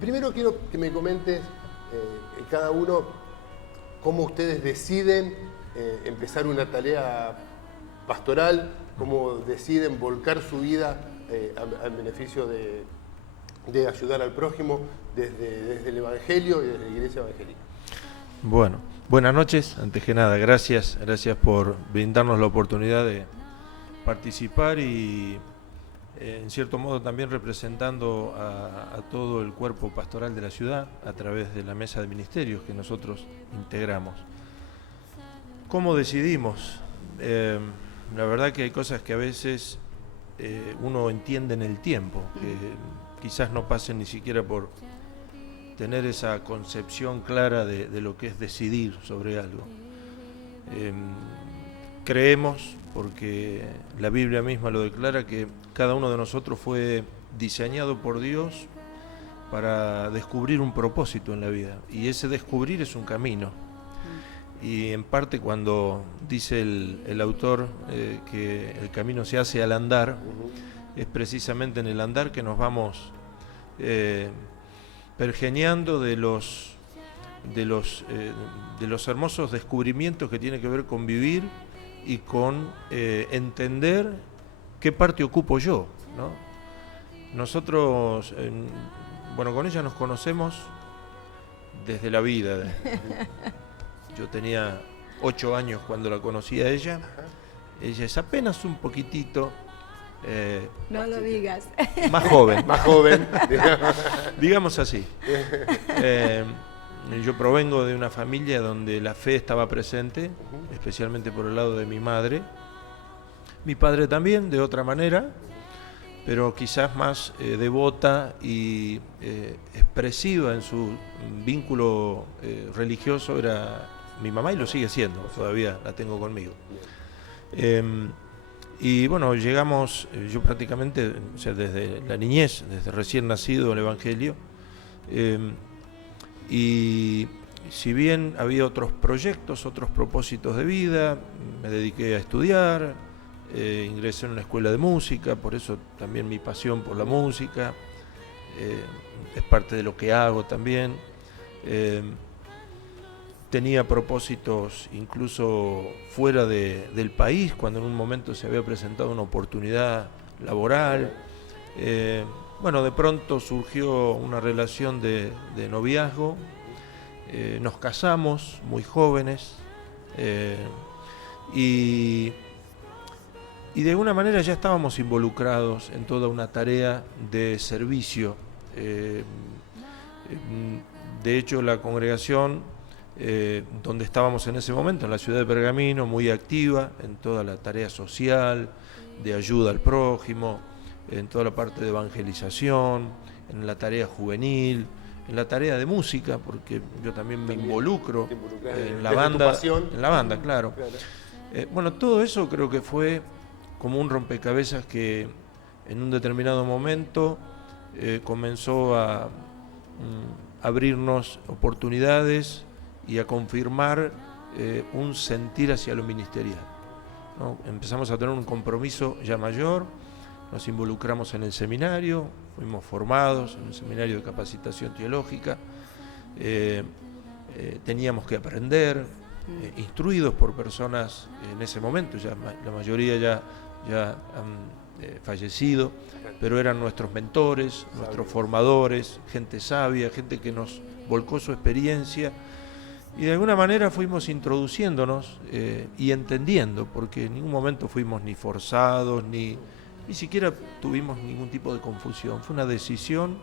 Primero quiero que me comentes cada uno cómo ustedes deciden empezar una tarea pastoral, cómo deciden volcar su vida al beneficio de ayudar al prójimo desde el Evangelio y desde la Iglesia Evangélica. Bueno, buenas noches. Antes que nada, gracias por brindarnos la oportunidad de participar y en cierto modo también representando a todo el cuerpo pastoral de la ciudad a través de la mesa de ministerios que nosotros integramos. ¿Cómo decidimos? La verdad que hay cosas que a veces uno entiende en el tiempo, que quizás no pasen ni siquiera por tener esa concepción clara de lo que es decidir sobre algo. Creemos, porque la Biblia misma lo declara, que cada uno de nosotros fue diseñado por Dios para descubrir un propósito en la vida, y ese descubrir es un camino. Y en parte cuando dice el autor que el camino se hace al andar, es precisamente en el andar que nos vamos pergeñando de los hermosos descubrimientos que tiene que ver con vivir y con entender qué parte ocupo yo, ¿no? Nosotros, bueno, con ella nos conocemos desde la vida. Yo tenía 8 años cuando la conocí a ella. Ella es apenas un poquitito... no lo digas. Más joven. Más joven. Digamos así. Yo provengo de una familia donde la fe estaba presente, especialmente por el lado de mi madre. Mi padre también, de otra manera, pero quizás más devota y expresiva en su vínculo religioso era mi mamá, y lo sigue siendo, todavía la tengo conmigo. Y bueno, llegamos, yo prácticamente, o sea, desde la niñez, desde recién nacido al Evangelio, y si bien había otros proyectos, otros propósitos de vida, me dediqué a estudiar, ingresé en una escuela de música, por eso también mi pasión por la música, es parte de lo que hago también. Tenía propósitos incluso fuera del país, cuando en un momento se había presentado una oportunidad laboral. Bueno, de pronto surgió una relación de noviazgo, nos casamos muy jóvenes y de alguna manera ya estábamos involucrados en toda una tarea de servicio. De hecho, la congregación donde estábamos en ese momento, en la ciudad de Pergamino, muy activa en toda la tarea social, de ayuda al prójimo, en toda la parte de evangelización, en la tarea juvenil, en la tarea de música, porque yo también me involucro en la banda, claro. Bueno, todo eso creo que fue como un rompecabezas que en un determinado momento comenzó a abrirnos oportunidades y a confirmar un sentir hacia lo ministerial, ¿no? Empezamos a tener un compromiso ya mayor, nos involucramos en el seminario, fuimos formados en el seminario de capacitación teológica, teníamos que aprender, instruidos por personas en ese momento, ya la mayoría ya han fallecido, pero eran nuestros mentores, nuestros formadores, gente sabia, gente que nos volcó su experiencia, y de alguna manera fuimos introduciéndonos y entendiendo, porque en ningún momento fuimos ni forzados, ni siquiera tuvimos ningún tipo de confusión. Fue una decisión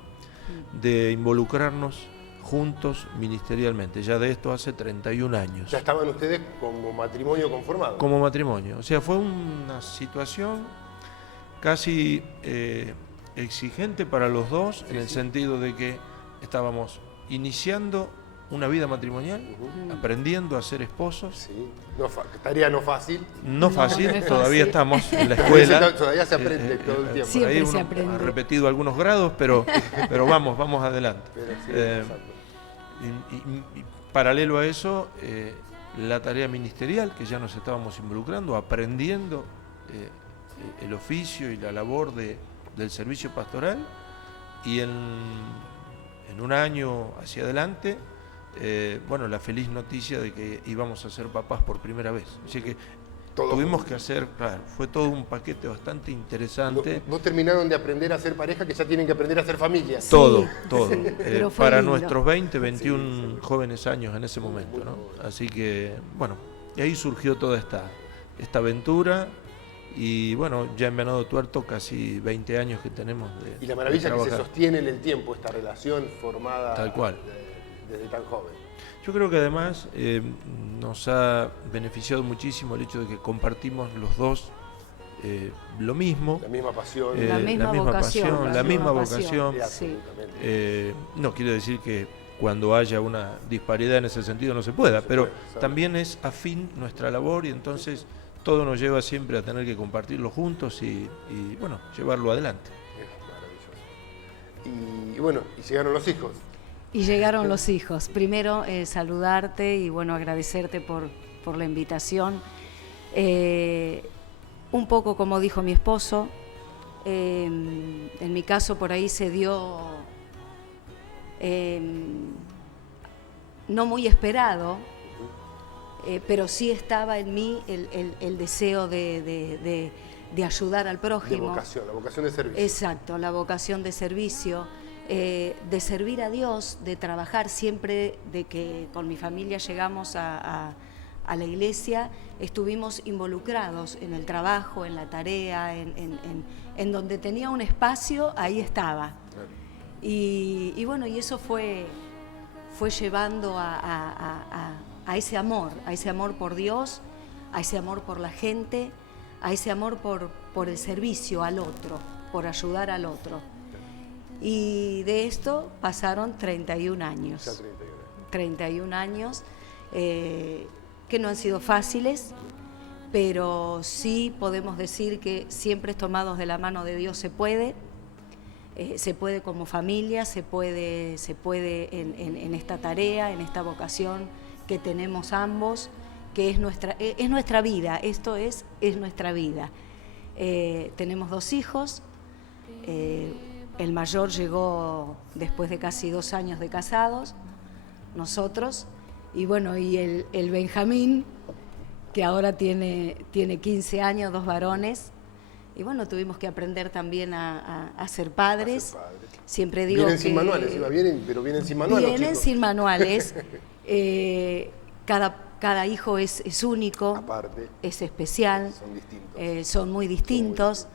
de involucrarnos juntos ministerialmente. Ya de esto hace 31 años. ¿Ya estaban ustedes como matrimonio conformado? Como matrimonio. O sea, fue una situación casi exigente para los dos, en el sentido de que estábamos iniciando una vida matrimonial, aprendiendo a ser esposos. Sí. Tarea no fácil. No fácil, es todavía fácil. estamos en la escuela. Todavía se aprende todo el tiempo. Siempre Ahí se uno aprende. ha repetido algunos grados, pero vamos adelante. Pero sí, Y paralelo a eso, la tarea ministerial, que ya nos estábamos involucrando, aprendiendo el oficio y la labor del servicio pastoral, y en en un año hacia adelante, bueno, la feliz noticia de que íbamos a ser papás por primera vez. Así que tuvimos que hacer, claro, fue todo un paquete bastante interesante. No terminaron de aprender a ser pareja, que ya tienen que aprender a ser familia. Sí, Todo. sí, pero fue Para lindo. nuestros 20, 21 jóvenes años en ese momento, ¿no? Así que, bueno, y ahí surgió toda esta aventura. Y bueno, ya en Venado Tuerto casi 20 años que tenemos de Y la maravilla de que se trabajar. sostiene en el tiempo, esta relación formada Tal cual. desde tan joven. Yo creo que además nos ha beneficiado muchísimo el hecho de que compartimos los dos lo mismo. La misma pasión. La misma vocación, la misma pasión. vocación. Sí, absolutamente. No quiere decir que cuando haya una disparidad en ese sentido no se pueda, pero puede. también es afín nuestra labor y entonces todo nos lleva siempre a tener que compartirlo juntos y bueno, llevarlo adelante. Es maravilloso. Y bueno, y llegaron los hijos. Y llegaron los hijos. Primero, saludarte y bueno, agradecerte por la invitación. Un poco como dijo mi esposo, en mi caso por ahí se dio no muy esperado, pero sí estaba en mí el deseo de ayudar al prójimo. De vocación, la vocación de servicio. Exacto, la vocación de servicio, de servir a Dios, de trabajar siempre, de que con mi familia llegamos a la iglesia, estuvimos involucrados en el trabajo, en la tarea, en donde tenía un espacio, ahí estaba. Claro. Y bueno, y eso fue llevando a ese amor por Dios, a ese amor por la gente, a ese amor por el servicio al otro, por ayudar al otro. Y de esto pasaron 31 años. Ya 31 años. 31 años que no han sido fáciles, pero sí podemos decir que siempre tomados de la mano de Dios se puede como familia, se puede en esta tarea, en esta vocación que tenemos ambos, que es nuestra vida, esto es nuestra vida. Tenemos 2 hijos, el mayor llegó después de casi 2 años de casados, nosotros, y bueno, y el Benjamín, que ahora tiene 15 años, 2 varones, y bueno, tuvimos que aprender también a ser padres. Siempre digo vienen que sin manuales, pero vienen sin manuales. Vienen chicos. sin manuales. Cada hijo es único, Aparte, es especial, son distintos. son muy distintos.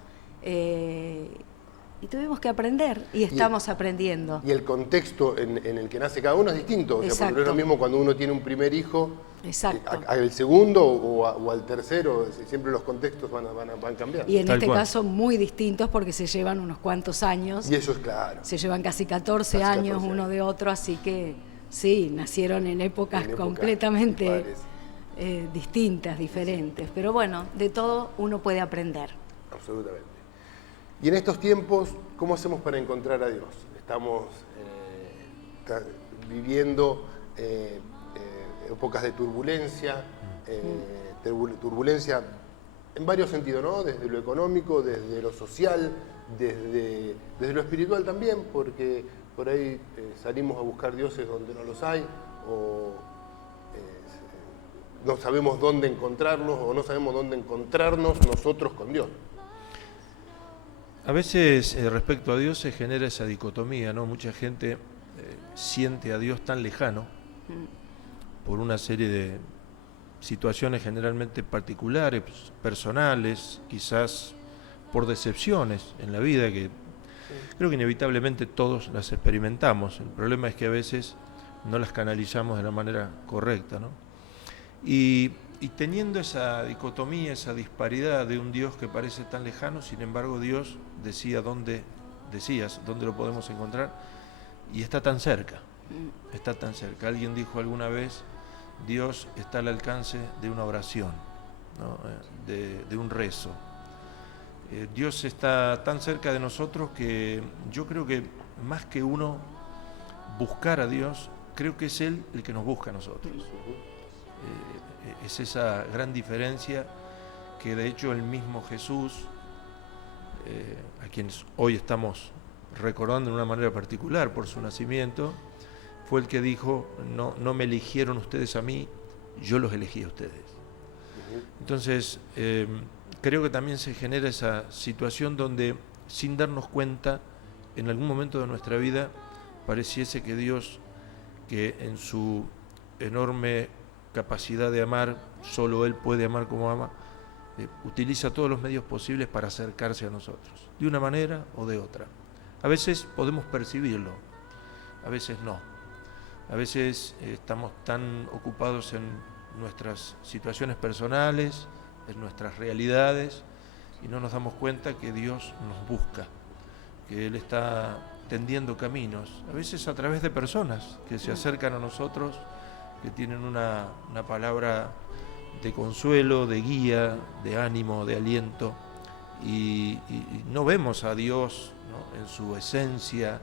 Y tuvimos que aprender y estamos aprendiendo. Y el contexto en el que nace cada uno es distinto. O sea, porque no es lo mismo cuando uno tiene un primer hijo, Exacto. al segundo o al tercero, siempre los contextos van cambiando. Y en Tal este cual. caso muy distintos porque se llevan unos cuantos años. Y eso es claro. Se llevan casi 14 años uno de otro, así que sí, nacieron en épocas completamente distintas, diferentes. Pero bueno, de todo uno puede aprender. Absolutamente. Y en estos tiempos, ¿cómo hacemos para encontrar a Dios? Estamos viviendo épocas de turbulencia, turbulencia en varios sentidos, ¿no? Desde lo económico, desde lo social, desde lo espiritual también, porque por ahí salimos a buscar dioses donde no los hay, o no sabemos dónde encontrarlos, o no sabemos dónde encontrarnos nosotros con Dios. A veces respecto a Dios se genera esa dicotomía, ¿no? Mucha gente siente a Dios tan lejano por una serie de situaciones generalmente particulares, personales, quizás por decepciones en la vida que creo que inevitablemente todos las experimentamos. El problema es que a veces no las canalizamos de la manera correcta, ¿no? Y teniendo esa dicotomía, esa disparidad de un Dios que parece tan lejano, sin embargo Dios decías dónde lo podemos encontrar, y está tan cerca, está tan cerca. Alguien dijo alguna vez, Dios está al alcance de una oración, ¿no? de un rezo. Dios está tan cerca de nosotros que yo creo que más que uno buscar a Dios, creo que es Él el que nos busca a nosotros. Es esa gran diferencia que de hecho el mismo Jesús, a quienes hoy estamos recordando de una manera particular por su nacimiento, fue el que dijo, no me eligieron ustedes a mí, yo los elegí a ustedes. Entonces, creo que también se genera esa situación donde, sin darnos cuenta, en algún momento de nuestra vida, pareciese que Dios, que en su enorme capacidad de amar, solo Él puede amar como ama, utiliza todos los medios posibles para acercarse a nosotros, de una manera o de otra. A veces podemos percibirlo, a veces no. A veces estamos tan ocupados en nuestras situaciones personales, en nuestras realidades, y no nos damos cuenta que Dios nos busca, que Él está tendiendo caminos, a veces a través de personas que se acercan a nosotros, que tienen una palabra de consuelo, de guía, de ánimo, de aliento, y no vemos a Dios, ¿no?, en su esencia,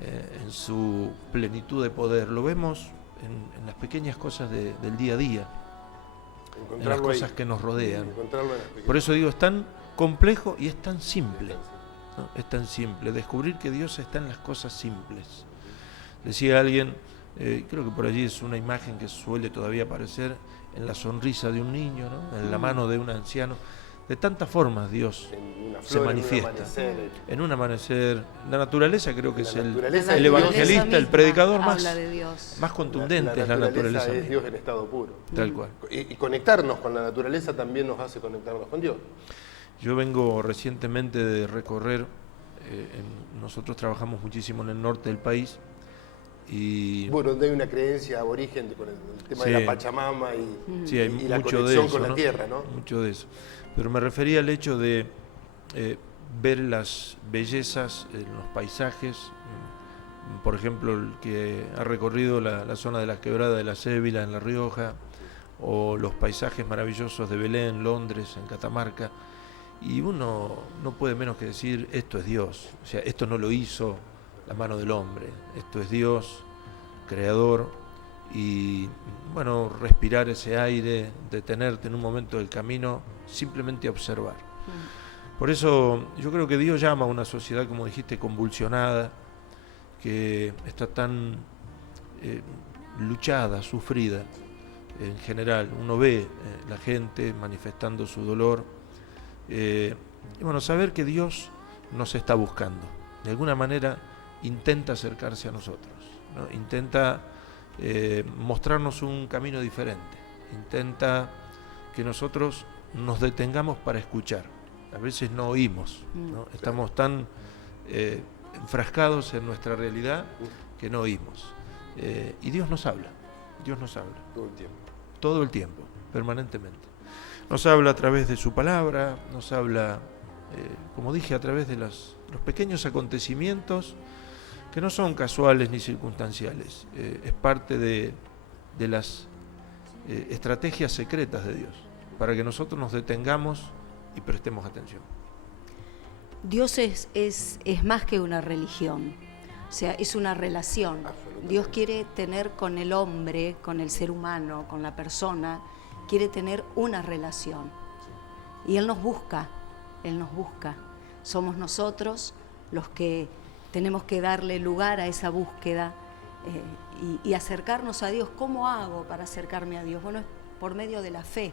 en su plenitud de poder, lo vemos en las pequeñas cosas del día a día, en las cosas que nos rodean. Por eso digo, es tan complejo y es tan simple, ¿no? Es tan simple, descubrir que Dios está en las cosas simples. Decía alguien, creo que por allí es una imagen que suele todavía aparecer, en la sonrisa de un niño, ¿no?, en la mano de un anciano. De tantas formas Dios se manifiesta. En un amanecer. La naturaleza creo que es el evangelista, el predicador más contundente, es la naturaleza. Es Dios en estado puro. Tal cual. Y conectarnos con la naturaleza también nos hace conectarnos con Dios. Yo vengo recientemente de recorrer, nosotros trabajamos muchísimo en el norte del país. Y bueno, donde hay una creencia aborigen con el tema de la Pachamama y la mucho conexión de eso, con la ¿no? tierra, ¿no? Mucho de eso. Pero me refería al hecho de ver las bellezas en los paisajes. Por ejemplo, el que ha recorrido la zona de las quebradas de la Cébila en La Rioja, o los paisajes maravillosos de Belén, Londres, en Catamarca. Y uno no puede menos que decir, esto es Dios. O sea, esto no lo hizo la mano del hombre, esto es Dios, creador, y bueno, respirar ese aire, detenerte en un momento del camino, simplemente observar. Por eso yo creo que Dios llama a una sociedad, como dijiste, convulsionada, que está tan luchada, sufrida en general. Uno ve la gente manifestando su dolor, y bueno, saber que Dios nos está buscando, de alguna manera intenta acercarse a nosotros, ¿no? Intenta mostrarnos un camino diferente, intenta que nosotros nos detengamos para escuchar. A veces no oímos, ¿no? Estamos tan enfrascados en nuestra realidad que no oímos. Y Dios nos habla todo el tiempo, permanentemente. Nos habla a través de su palabra, nos habla, como dije, a través de los pequeños acontecimientos que no son casuales ni circunstanciales, es parte de las estrategias secretas de Dios, para que nosotros nos detengamos y prestemos atención. Dios es más que una religión, o sea, es una relación. Dios quiere tener con el hombre, con el ser humano, con la persona, quiere tener una relación. Y Él nos busca. Somos nosotros los que tenemos que darle lugar a esa búsqueda y acercarnos a Dios. ¿Cómo hago para acercarme a Dios? Bueno, es por medio de la fe.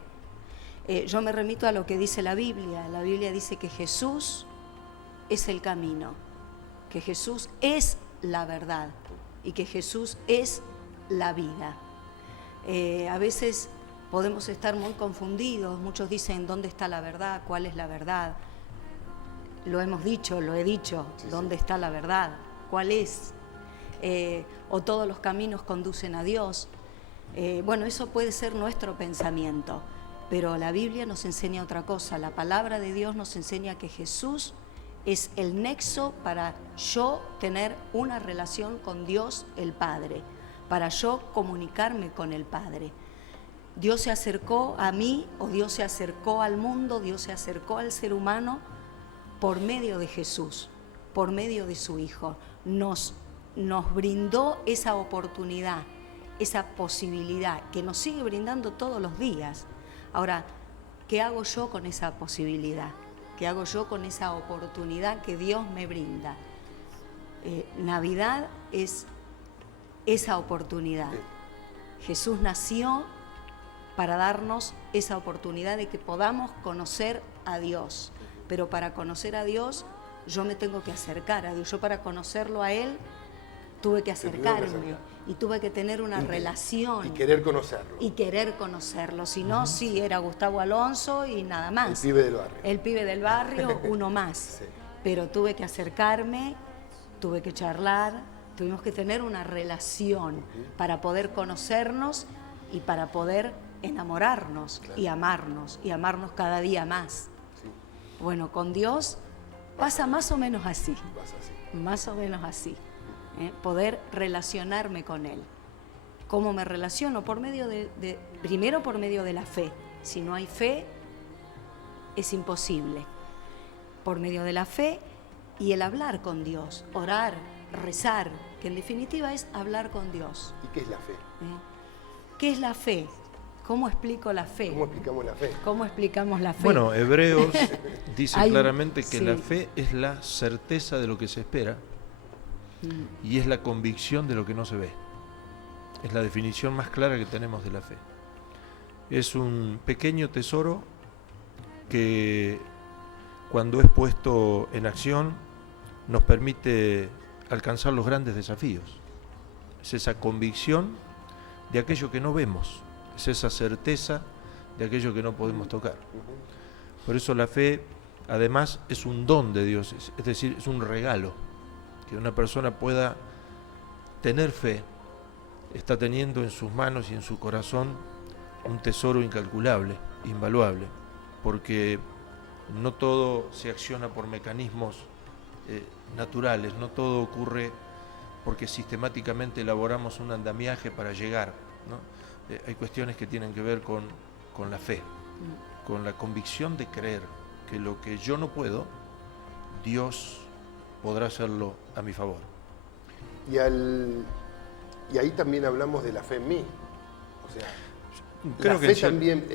Yo me remito a lo que dice la Biblia. La Biblia dice que Jesús es el camino, que Jesús es la verdad y que Jesús es la vida. A veces podemos estar muy confundidos. Muchos dicen, ¿dónde está la verdad? ¿Cuál es la verdad? Lo hemos dicho, lo he dicho, ¿dónde está la verdad? ¿Cuál es? O todos los caminos conducen a Dios. Bueno, eso puede ser nuestro pensamiento, pero la Biblia nos enseña otra cosa. La palabra de Dios nos enseña que Jesús es el nexo para yo tener una relación con Dios el Padre, para yo comunicarme con el Padre. Dios se acercó a mí, o Dios se acercó al mundo, Dios se acercó al ser humano por medio de Jesús, por medio de su Hijo. Nos brindó esa oportunidad, esa posibilidad que nos sigue brindando todos los días. Ahora, ¿qué hago yo con esa posibilidad? ¿Qué hago yo con esa oportunidad que Dios me brinda? Navidad es esa oportunidad. Jesús nació para darnos esa oportunidad de que podamos conocer a Dios. Pero para conocer a Dios, yo me tengo que acercar a Dios. Yo para conocerlo a Él, tuve que acercarme y tuve que tener una relación. Y querer conocerlo. Y querer conocerlo. Si no, sí, era Gustavo Alonso y nada más. El pibe del barrio. El pibe del barrio, uno más. Sí. Pero tuve que acercarme, tuve que charlar, tuvimos que tener una relación para poder conocernos y para poder enamorarnos, claro, y amarnos cada día más. Sí. Bueno, con Dios pasa más o menos así. Pasa así. Más o menos así. Poder relacionarme con Él. ¿Cómo me relaciono? Primero por medio de la fe. Si no hay fe, es imposible. Por medio de la fe y el hablar con Dios, orar, rezar, que en definitiva es hablar con Dios. ¿Y qué es la fe? ¿Qué es la fe? ¿Cómo explico la fe? ¿Cómo explicamos la fe? ¿Cómo explicamos la fe? Bueno, Hebreos dice claramente que sí, la fe es la certeza de lo que se espera y es la convicción de lo que no se ve. Es la definición más clara que tenemos de la fe. Es un pequeño tesoro que cuando es puesto en acción nos permite alcanzar los grandes desafíos. Es esa convicción de aquello que no vemos, es esa certeza de aquello que no podemos tocar. Por eso la fe, además, es un don de Dios, es decir, es un regalo. Que una persona pueda tener fe, está teniendo en sus manos y en su corazón un tesoro incalculable, invaluable, porque no todo se acciona por mecanismos naturales, no todo ocurre porque sistemáticamente elaboramos un andamiaje para llegar, ¿no? Hay cuestiones que tienen que ver con la fe, con la convicción de creer que lo que yo no puedo, Dios podrá hacerlo a mi favor. Y ahí también hablamos de la fe en mí. O sea, creo la que fe también,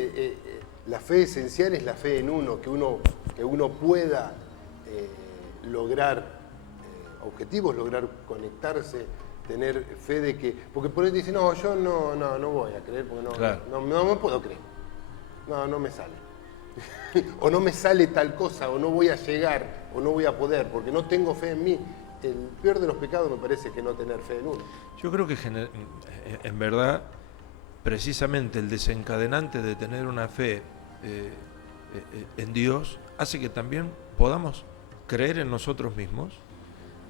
la fe esencial es la fe en uno, que uno pueda lograr objetivos, lograr conectarse, tener fe de que... Porque por ahí te dicen, no, yo no voy a creer, porque claro, no me puedo creer. No me sale. O no me sale tal cosa, o no voy a llegar, o no voy a poder, porque no tengo fe en mí. El peor de los pecados me parece que no tener fe en uno. Yo creo que en verdad, precisamente el desencadenante de tener una fe en Dios hace que también podamos creer en nosotros mismos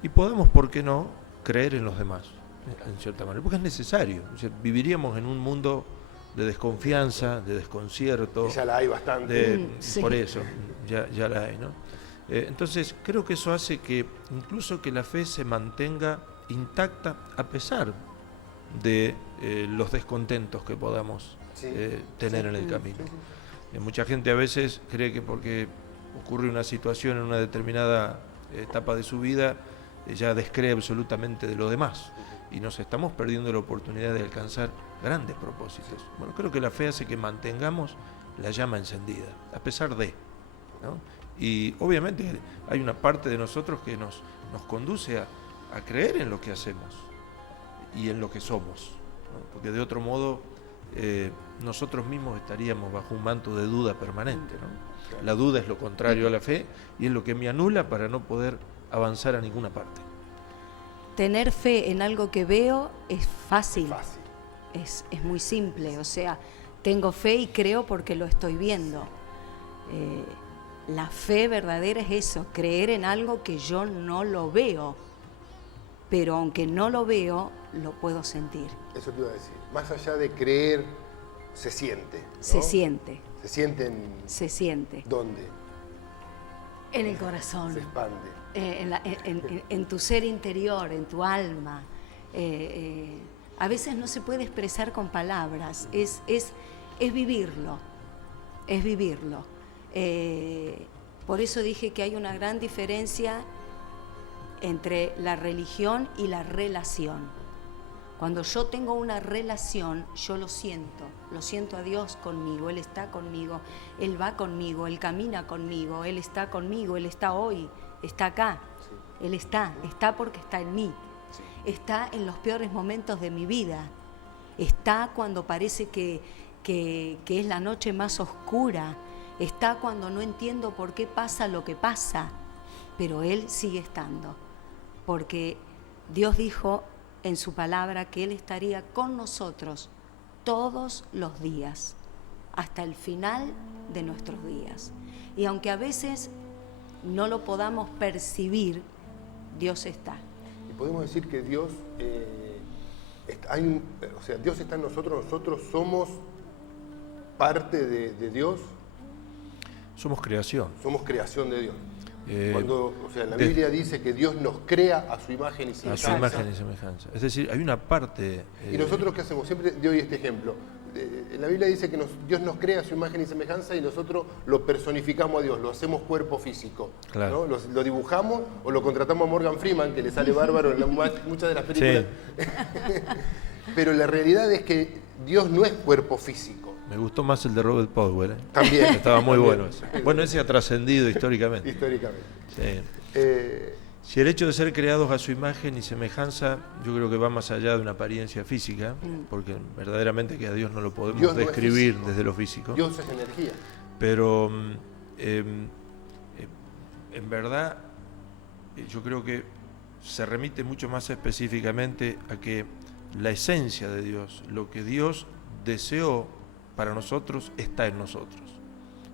y podamos, ¿por qué no?, creer en los demás, en cierta manera, porque es necesario. O sea, viviríamos en un mundo de desconfianza, de desconcierto. Ya la hay bastante. Sí. Por eso, ya la hay, ¿no? Entonces, creo que eso hace que incluso que la fe se mantenga intacta a pesar de los descontentos que podamos tener en el camino. Mucha gente a veces cree que porque ocurre una situación en una determinada etapa de su vida, ya descree absolutamente de lo demás y nos estamos perdiendo la oportunidad de alcanzar grandes propósitos. Bueno, creo que la fe hace que mantengamos la llama encendida, a pesar de, ¿no? Y obviamente hay una parte de nosotros que nos conduce a creer en lo que hacemos y en lo que somos, ¿no? Porque de otro modo nosotros mismos estaríamos bajo un manto de duda permanente, ¿no? La duda es lo contrario a la fe y es lo que me anula para no poder avanzar a ninguna parte. Tener fe en algo que veo es fácil. Fácil. Es muy simple, o sea, tengo fe y creo porque lo estoy viendo. La fe verdadera es eso, creer en algo que yo no lo veo, pero aunque no lo veo, lo puedo sentir. Eso te iba a decir. Más allá de creer, se siente, ¿no? Se siente. Se siente en... Se siente. ¿Dónde? En el corazón. Se expande. En tu ser interior, en tu alma. A veces no se puede expresar con palabras, es vivirlo, es vivirlo. Por eso dije que hay una gran diferencia entre la religión y la relación. Cuando yo tengo una relación, yo lo siento a Dios conmigo, Él está conmigo, Él va conmigo, Él camina conmigo, Él está conmigo, Él está hoy, está acá. Él está porque está en mí. Está en los peores momentos de mi vida. Está cuando parece que es la noche más oscura. Está cuando no entiendo por qué pasa lo que pasa. Pero Él sigue estando. Porque Dios dijo en su palabra que Él estaría con nosotros todos los días, hasta el final de nuestros días. Y aunque a veces no lo podamos percibir, Dios está. Y podemos decir que Dios, Dios está en nosotros somos parte de Dios. Somos creación. Somos creación de Dios. La Biblia dice que Dios nos crea a su imagen y semejanza. A su imagen y semejanza. Es decir, hay una parte... ¿Y nosotros qué hacemos? Siempre doy este ejemplo. La Biblia dice que Dios nos crea a su imagen y semejanza y nosotros lo personificamos a Dios, lo hacemos cuerpo físico. Claro. ¿No? Lo dibujamos o lo contratamos a Morgan Freeman, que le sale bárbaro en muchas de las películas. Sí. Pero la realidad es que Dios no es cuerpo físico. Me gustó más el de Robert Powell. También. Estaba muy también. bueno ese. Bueno, ese ha trascendido históricamente. Históricamente. Sí. Si el hecho de ser creados a su imagen y semejanza, yo creo que va más allá de una apariencia física, porque verdaderamente que a Dios no lo podemos describir desde lo físico. Dios es energía. Pero en verdad yo creo que se remite mucho más específicamente a que la esencia de Dios, lo que Dios deseó para nosotros, está en nosotros.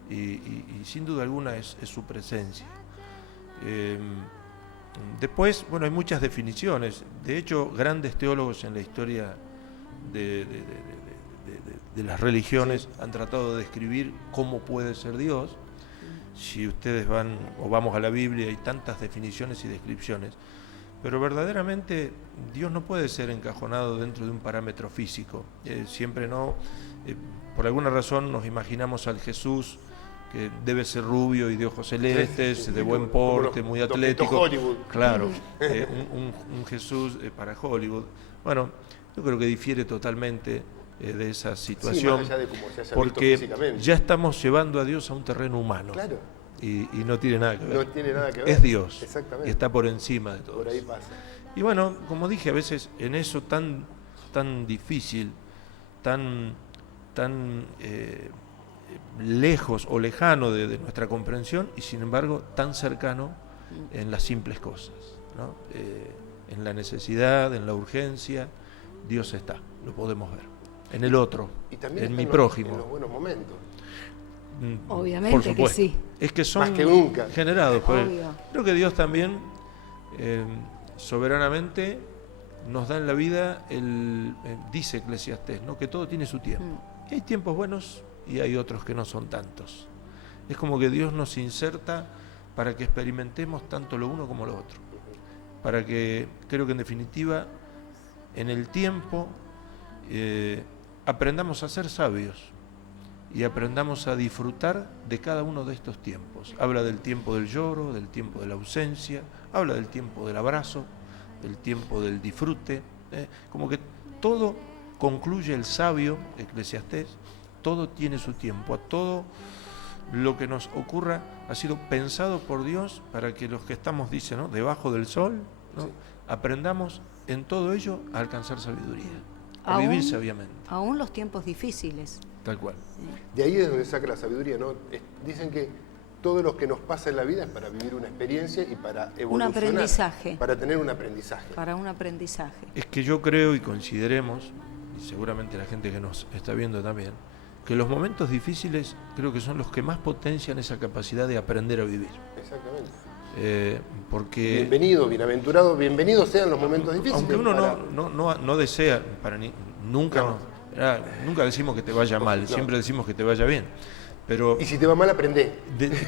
Y sin duda alguna es su presencia. Después, bueno, hay muchas definiciones. De hecho, grandes teólogos en la historia de las religiones han tratado de describir cómo puede ser Dios. Si ustedes van o vamos a la Biblia, hay tantas definiciones y descripciones. Pero verdaderamente Dios no puede ser encajonado dentro de un parámetro físico. Siempre no. Por alguna razón nos imanamos al Jesús que debe ser rubio y de ojos celestes, de buen porte, muy atlético. Hollywood. Claro, un Jesús para Hollywood. Bueno, yo creo que difiere totalmente de esa situación, más allá de cómo se haya porque visto físicamente. ya estamos llevando a Dios a un terreno humano. Claro. Y no tiene nada que ver. No tiene nada que ver. Es Dios. Exactamente. Y está por encima de todo. Por ahí pasa. Y bueno, como dije, a veces en eso tan difícil, tan lejos o lejano de nuestra comprensión y sin embargo tan cercano en las simples cosas, ¿no? En la necesidad, en la urgencia, Dios está, lo podemos ver. En el otro, y también en mi prójimo. En los buenos momentos. Obviamente, por supuesto, que sí. Es que son más que nunca generados por Él. Creo que Dios también soberanamente nos da en la vida, dice Eclesiastés, ¿no? Que todo tiene su tiempo. Y hay tiempos buenos y hay otros que no son tantos. Es como que Dios nos inserta para que experimentemos tanto lo uno como lo otro. Para que, creo que en definitiva, en el tiempo aprendamos a ser sabios y aprendamos a disfrutar de cada uno de estos tiempos. Habla del tiempo del lloro, del tiempo de la ausencia, habla del tiempo del abrazo, del tiempo del disfrute. Como que todo concluye el sabio Eclesiastés, todo tiene su tiempo, a todo lo que nos ocurra ha sido pensado por Dios para que los que estamos, dice, ¿no?, debajo del sol, ¿no?, sí, aprendamos en todo ello a alcanzar sabiduría, a vivir sabiamente. Aún los tiempos difíciles. Tal cual. De ahí es donde saca la sabiduría, ¿no? Dicen que todo lo que nos pasa en la vida es para vivir una experiencia y para evolucionar. Un aprendizaje. Para tener un aprendizaje. Para un aprendizaje. Es que yo creo y consideremos, y seguramente la gente que nos está viendo también, que los momentos difíciles creo que son los que más potencian esa capacidad de aprender a vivir. Exactamente. Porque bienvenido, bienaventurado, bienvenidos sean los momentos difíciles. Aunque uno no desea, nunca decimos que te vaya mal, siempre decimos que te vaya bien. Pero y si te va mal, aprendé.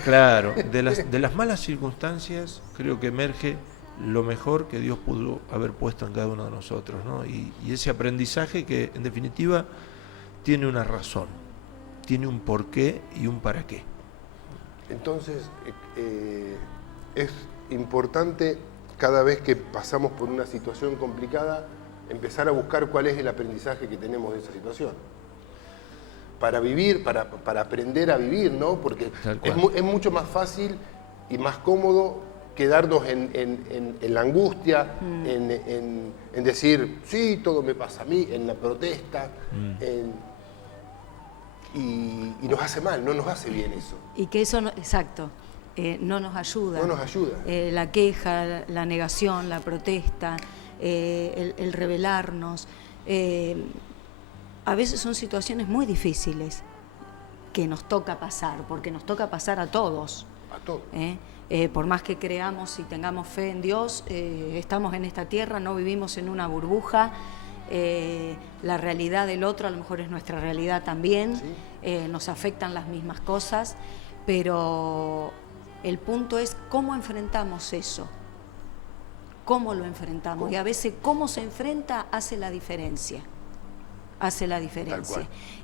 Claro, de las malas circunstancias creo que emerge lo mejor que Dios pudo haber puesto en cada uno de nosotros, ¿no? Y ese aprendizaje que en definitiva tiene una razón, tiene un porqué y un para qué. Entonces, es importante cada vez que pasamos por una situación complicada empezar a buscar cuál es el aprendizaje que tenemos de esa situación. Para vivir, para aprender a vivir, ¿no? Porque es mucho más fácil y más cómodo quedarnos en la angustia, en decir, sí, todo me pasa a mí, en la protesta, y nos hace mal, no nos hace bien eso. Y que eso, no, exacto, no nos ayuda. No nos ayuda. La queja, la negación, la protesta, el rebelarnos. A veces son situaciones muy difíciles que nos toca pasar, porque nos toca pasar a todos. A todos. Por más que creamos y tengamos fe en Dios, estamos en esta tierra, no vivimos en una burbuja. La realidad del otro a lo mejor es nuestra realidad también, ¿sí? Nos afectan las mismas cosas, pero el punto es cómo enfrentamos eso, cómo lo enfrentamos. ¿Cómo? Y a veces cómo se enfrenta hace la diferencia,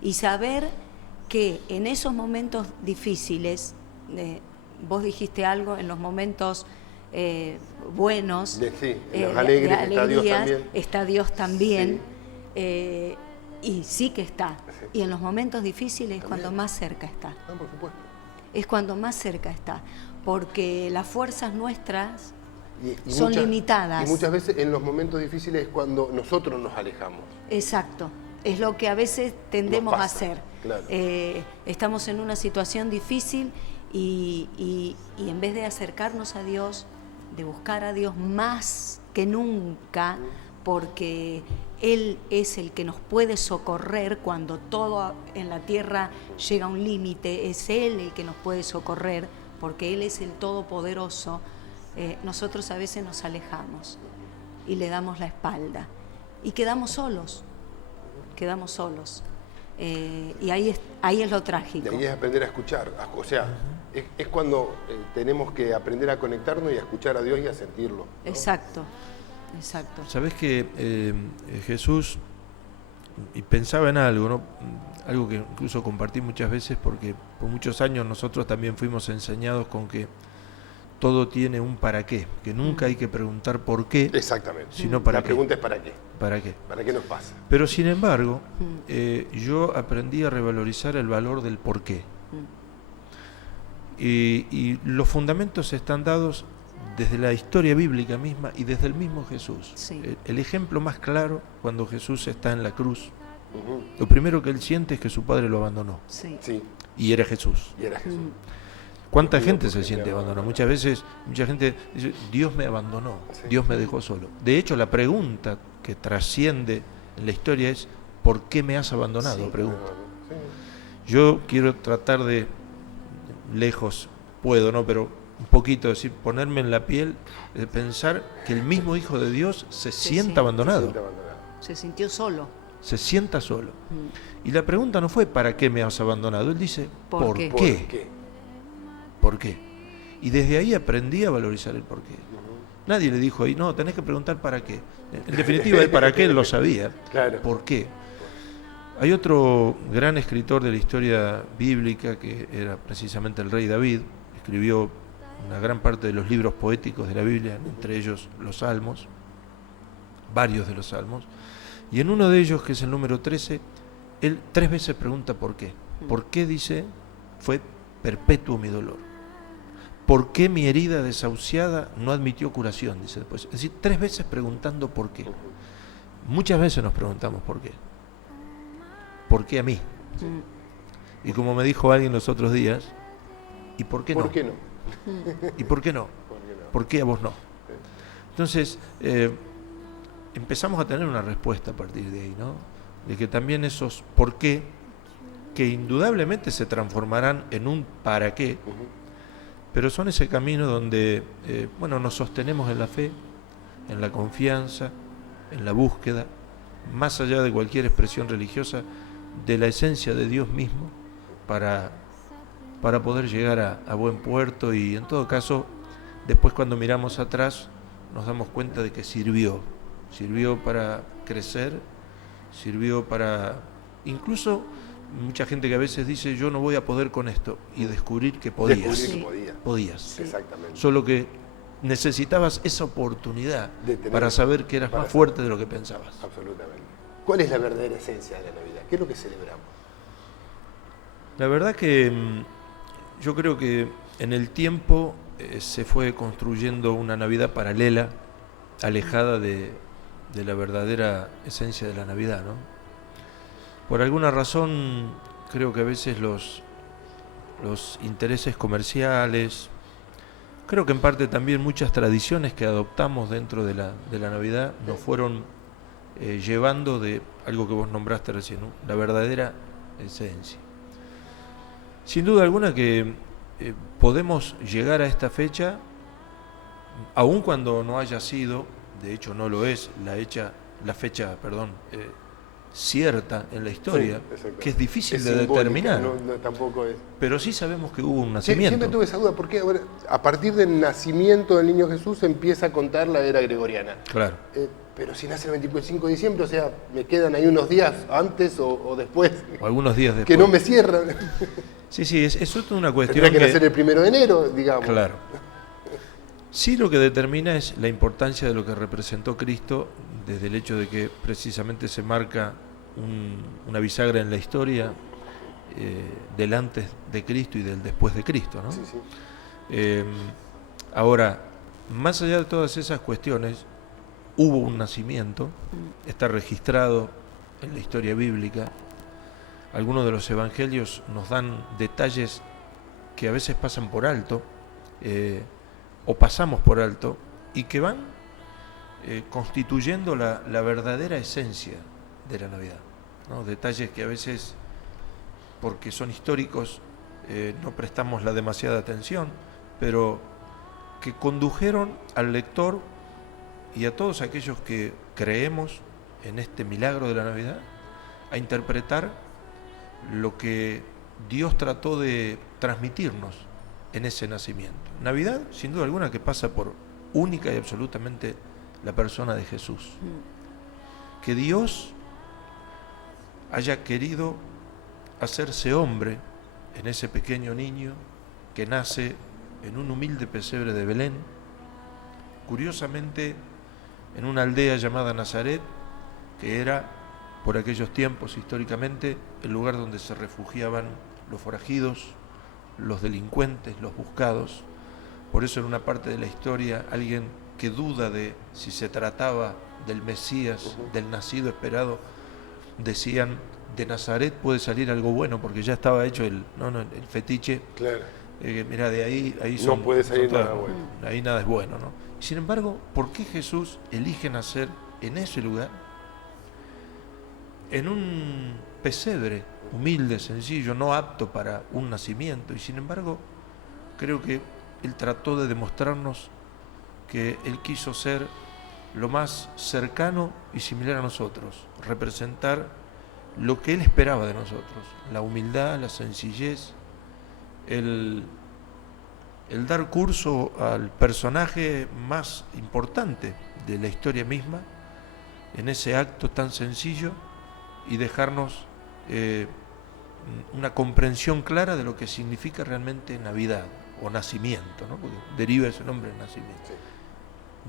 y saber que en esos momentos difíciles, vos dijiste algo, en los momentos buenos, los alegres, de alegrías, está Dios también, sí. Y sí que está, sí. Y en los momentos difíciles es cuando más cerca está. Por supuesto. Es cuando más cerca está, porque las fuerzas nuestras son limitadas. Y muchas veces en los momentos difíciles es cuando nosotros nos alejamos. Exacto, es lo que a veces tendemos a hacer. Claro. Estamos en una situación difícil y en vez de acercarnos a Dios, de buscar a Dios más que nunca, porque Él es el que nos puede socorrer cuando todo en la tierra llega a un límite, es Él el que nos puede socorrer, porque Él es el Todopoderoso. Nosotros a veces nos alejamos y le damos la espalda y quedamos solos. Y ahí es lo trágico. Y ahí es aprender a escuchar, o sea, es cuando tenemos que aprender a conectarnos y a escuchar a Dios y a sentirlo, ¿no? Exacto. Sabés que Jesús, y pensaba en algo, ¿no? Algo que incluso compartí muchas veces, porque por muchos años nosotros también fuimos enseñados con que todo tiene un para qué, que nunca hay que preguntar por qué. Exactamente. Sino para La pregunta es ¿para qué? ¿Para qué? ¿Para qué nos pasa? Pero sin embargo, yo aprendí a revalorizar el valor del por qué. Y los fundamentos están dados desde la historia bíblica misma y desde el mismo Jesús. Sí. El ejemplo más claro, cuando Jesús está en la cruz, lo primero que él siente es que su padre lo abandonó. Sí. Sí. Y era Jesús. ¿Cuánta gente se siente abandonada? Muchas veces, mucha gente dice, Dios me abandonó, sí. Dios me dejó solo. De hecho, la pregunta que trasciende en la historia es, ¿por qué me has abandonado? Sí, pregunta. Sí. Yo quiero tratar de, lejos puedo, ¿no? Pero un poquito, decir, ponerme en la piel, de pensar que el mismo Hijo de Dios se sienta abandonado. Se sintió solo. Se sienta solo. Y la pregunta no fue, ¿para qué me has abandonado? Él dice, ¿por qué? ¿Por qué? Y desde ahí aprendí a valorizar el por qué. Nadie le dijo ahí, no, tenés que preguntar para qué. En definitiva, el para qué lo sabía. Claro. ¿Por qué? Hay otro gran escritor de la historia bíblica, que era precisamente el rey David, escribió una gran parte de los libros poéticos de la Biblia, entre ellos los Salmos, varios de los Salmos, y en uno de ellos, que es el número 13, él 3 veces pregunta por qué. ¿Por qué? Dice, fue perpetuo mi dolor. ¿Por qué mi herida desahuciada no admitió curación? Dice después. Es decir, 3 veces preguntando por qué. Muchas veces nos preguntamos por qué. ¿Por qué a mí? Y como me dijo alguien los otros días, ¿y por qué no? ¿Por qué no? ¿Y por qué no? ¿Por qué a vos no? Entonces, empezamos a tener una respuesta a partir de ahí, ¿no? De que también esos por qué, que indudablemente se transformarán en un para qué, pero son ese camino donde nos sostenemos en la fe, en la confianza, en la búsqueda, más allá de cualquier expresión religiosa, de la esencia de Dios mismo, para poder llegar a buen puerto. Y en todo caso, después cuando miramos atrás, nos damos cuenta de que sirvió para crecer, sirvió para, incluso mucha gente que a veces dice, yo no voy a poder con esto, y descubrir que podías. Podías. Sí. Exactamente. Solo que necesitabas esa oportunidad para saber que eras más fuerte de lo que pensabas. Absolutamente. ¿Cuál es la verdadera esencia de la Navidad? ¿Qué es lo que celebramos? La verdad que yo creo que en el tiempo se fue construyendo una Navidad paralela, alejada de la verdadera esencia de la Navidad, ¿no? Por alguna razón, creo que a veces los intereses comerciales, creo que en parte también muchas tradiciones que adoptamos dentro de la Navidad nos fueron llevando de algo que vos nombraste recién, ¿no? La verdadera esencia. Sin duda alguna que podemos llegar a esta fecha, aun cuando no haya sido, de hecho no lo es, la fecha cierta en la historia, Sí, que es difícil es de simbólica, determinar. Tampoco es. Pero sí sabemos que hubo un Sí, nacimiento. siempre tuve esa duda, porque a partir del nacimiento del niño Jesús se empieza a contar la era gregoriana. Claro. Pero si nace el 25 de diciembre, o sea, me quedan ahí unos días antes o después. O algunos días después. Que no me cierran. Sí, es una cuestión Tendría que nacer el 1 de enero, digamos. Claro. Sí, lo que determina es la importancia de lo que representó Cristo, desde el hecho de que precisamente se marca una bisagra en la historia del antes de Cristo y del después de Cristo, ¿no? Sí, sí. Ahora, más allá de todas esas cuestiones, hubo un nacimiento, está registrado en la historia bíblica. Algunos de los evangelios nos dan detalles que a veces pasan por alto, o pasamos por alto, y que van constituyendo la verdadera esencia de la Navidad, ¿no? Detalles que a veces, porque son históricos, no prestamos la demasiada atención, pero que condujeron al lector y a todos aquellos que creemos en este milagro de la Navidad a interpretar lo que Dios trató de transmitirnos en ese nacimiento. Navidad, sin duda alguna, que pasa por única y absolutamente la persona de Jesús. Que Dios haya querido hacerse hombre en ese pequeño niño que nace en un humilde pesebre de Belén, curiosamente en una aldea llamada Nazaret, que era por aquellos tiempos históricamente el lugar donde se refugiaban los forajidos, los delincuentes, los buscados. Por eso en una parte de la historia alguien que duda de si se trataba del Mesías, del nacido esperado, decían: de Nazaret puede salir algo bueno, porque ya estaba hecho el fetiche. Claro. Mirá, de ahí no puede salir nada bueno. Ahí nada es bueno, ¿no? Sin embargo, ¿por qué Jesús elige nacer en ese lugar? En un pesebre humilde, sencillo, no apto para un nacimiento. Y sin embargo, creo que Él trató de demostrarnos que Él quiso ser lo más cercano y similar a nosotros, representar lo que Él esperaba de nosotros, la humildad, la sencillez, el dar curso al personaje más importante de la historia misma, en ese acto tan sencillo, y dejarnos una comprensión clara de lo que significa realmente Navidad o nacimiento, ¿no? Porque deriva ese nombre de nacimiento. Sí.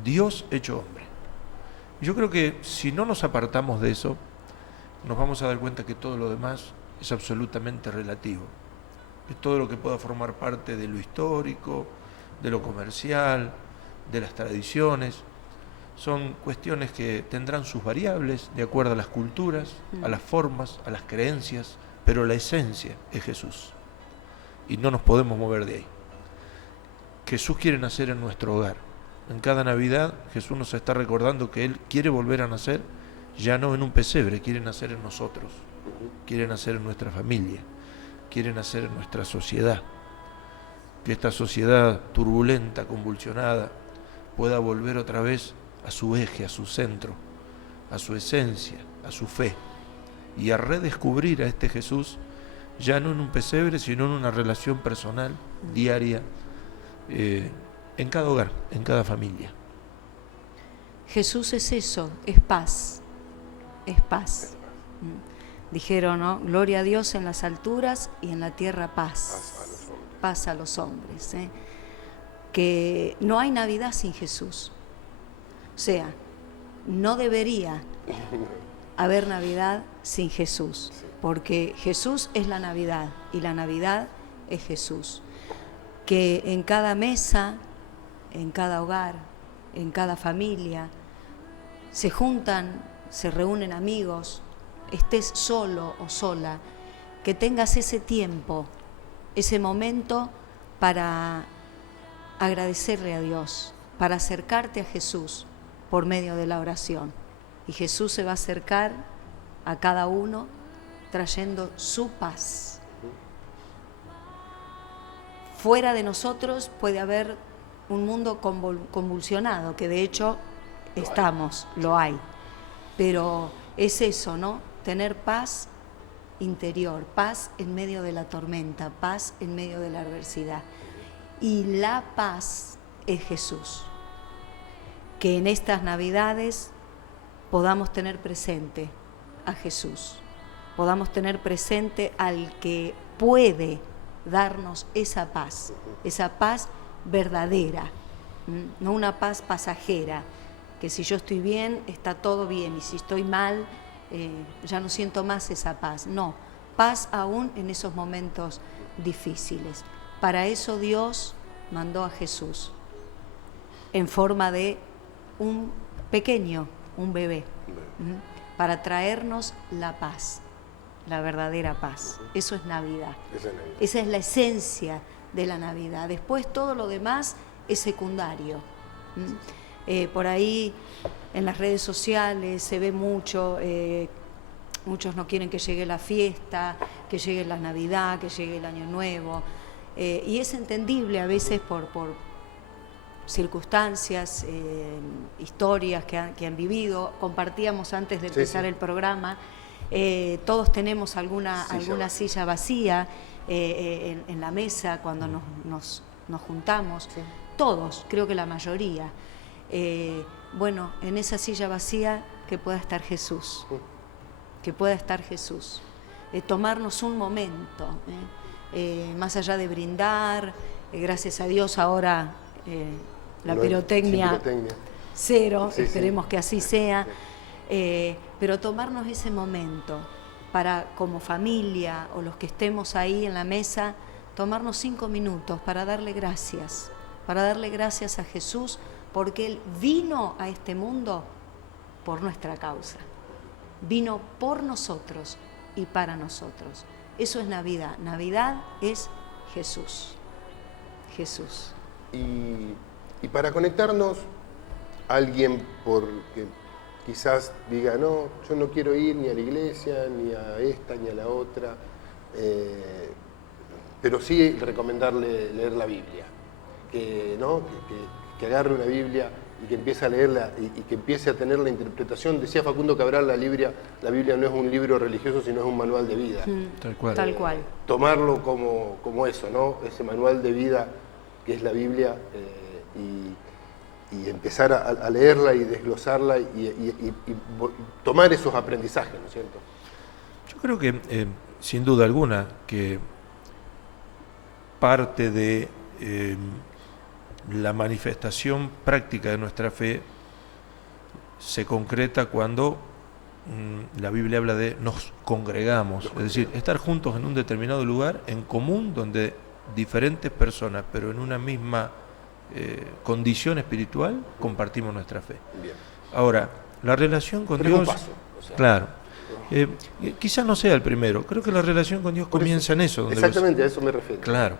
Dios hecho hombre. Yo creo que si no nos apartamos de eso, nos vamos a dar cuenta que todo lo demás es absolutamente relativo. Que todo lo que pueda formar parte de lo histórico, de lo comercial, de las tradiciones, son cuestiones que tendrán sus variables de acuerdo a las culturas, a las formas, a las creencias, pero la esencia es Jesús. Y no nos podemos mover de ahí. Jesús quiere nacer en nuestro hogar. En cada Navidad Jesús nos está recordando que Él quiere volver a nacer, ya no en un pesebre, quiere nacer en nosotros, quiere nacer en nuestra familia, quiere nacer en nuestra sociedad. Que esta sociedad turbulenta, convulsionada, pueda volver otra vez a su eje, a su centro, a su esencia, a su fe, y a redescubrir a este Jesús ya no en un pesebre, sino en una relación personal, diaria, en cada hogar, en cada familia. Jesús es eso, es paz, es paz. Dijeron, ¿no? Gloria a Dios en las alturas y en la tierra paz. Paz a los hombres. Que no hay Navidad sin Jesús. O sea, no debería haber Navidad sin Jesús, porque Jesús es la Navidad y la Navidad es Jesús. que en cada mesa, en cada hogar, en cada familia, se juntan, se reúnen amigos, estés solo o sola, que tengas ese tiempo, ese momento para agradecerle a Dios, para acercarte a Jesús por medio de la oración. Y Jesús se va a acercar a cada uno trayendo su paz. Fuera de nosotros puede haber un mundo convulsionado, que de hecho estamos, lo hay. Pero es eso, ¿no? Tener paz interior, paz en medio de la tormenta, paz en medio de la adversidad. Y la paz es Jesús. Que en estas Navidades podamos tener presente a Jesús, podamos tener presente al que puede darnos esa paz verdadera, no una paz pasajera, que si yo estoy bien, está todo bien, y si estoy mal, ya no siento más esa paz. No, paz aún en esos momentos difíciles. Para eso Dios mandó a Jesús en forma de un pequeño, un bebé, para traernos la paz, la verdadera paz. Eso es Navidad. Esa es la esencia de la Navidad. Después todo lo demás es secundario. Por ahí en las redes sociales se ve mucho, muchos no quieren que llegue la fiesta, que llegue la Navidad, que llegue el Año Nuevo, y es entendible a veces por circunstancias, historias que han vivido. Compartíamos antes de empezar el programa, todos tenemos alguna silla vacía en la mesa cuando nos juntamos, todos, creo que la mayoría. Bueno, en esa silla vacía que pueda estar Jesús, tomarnos un momento, más allá de brindar, gracias a Dios ahora la pirotecnia cero, esperemos que así sea, pero tomarnos ese momento para, como familia o los que estemos ahí en la mesa, tomarnos 5 minutos para darle gracias a Jesús, porque Él vino a este mundo por nuestra causa, vino por nosotros y para nosotros. Eso es Navidad. Navidad es Jesús. Y para conectarnos, alguien porque quizás diga, no, yo no quiero ir ni a la iglesia, ni a esta, ni a la otra, pero sí recomendarle leer la Biblia, que agarre una Biblia y que empiece a leerla y que empiece a tener la interpretación. Decía Facundo Cabral, la Biblia no es un libro religioso, sino es un manual de vida. Tal cual. Tomarlo como eso, ¿no? Ese manual de vida que es la Biblia, y empezar a leerla y desglosarla y tomar esos aprendizajes, ¿no es cierto? Yo creo que, sin duda alguna, que parte de la manifestación práctica de nuestra fe se concreta cuando la Biblia habla de nos congregamos, es decir, estar juntos en un determinado lugar en común donde diferentes personas, pero en una misma condición espiritual, compartimos nuestra fe. Bien. Ahora, la relación con Pero Dios, un paso, claro, quizás no sea el primero, creo que la relación con Dios comienza en eso. Donde exactamente, a eso me refiero. Claro.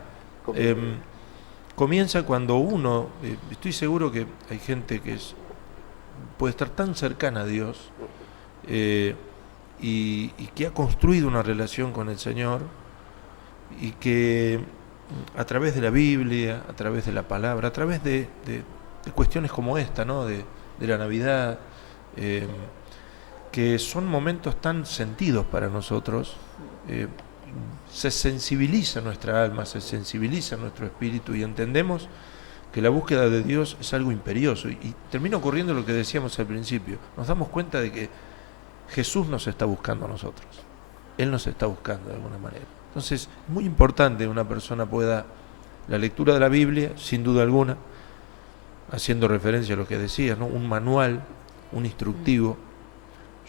Comienza cuando uno, estoy seguro que hay gente que puede estar tan cercana a Dios y que ha construido una relación con el Señor, y que a través de la Biblia, a través de la palabra, a través de cuestiones como esta, ¿no? de la Navidad, que son momentos tan sentidos para nosotros, se sensibiliza nuestra alma, se sensibiliza nuestro espíritu, y entendemos que la búsqueda de Dios es algo imperioso. Y termina ocurriendo lo que decíamos al principio. Nos damos cuenta de que Jesús nos está buscando a nosotros. Él nos está buscando de alguna manera. Entonces, es muy importante que una persona pueda, la lectura de la Biblia, sin duda alguna, haciendo referencia a lo que decías, ¿no? Un manual, un instructivo.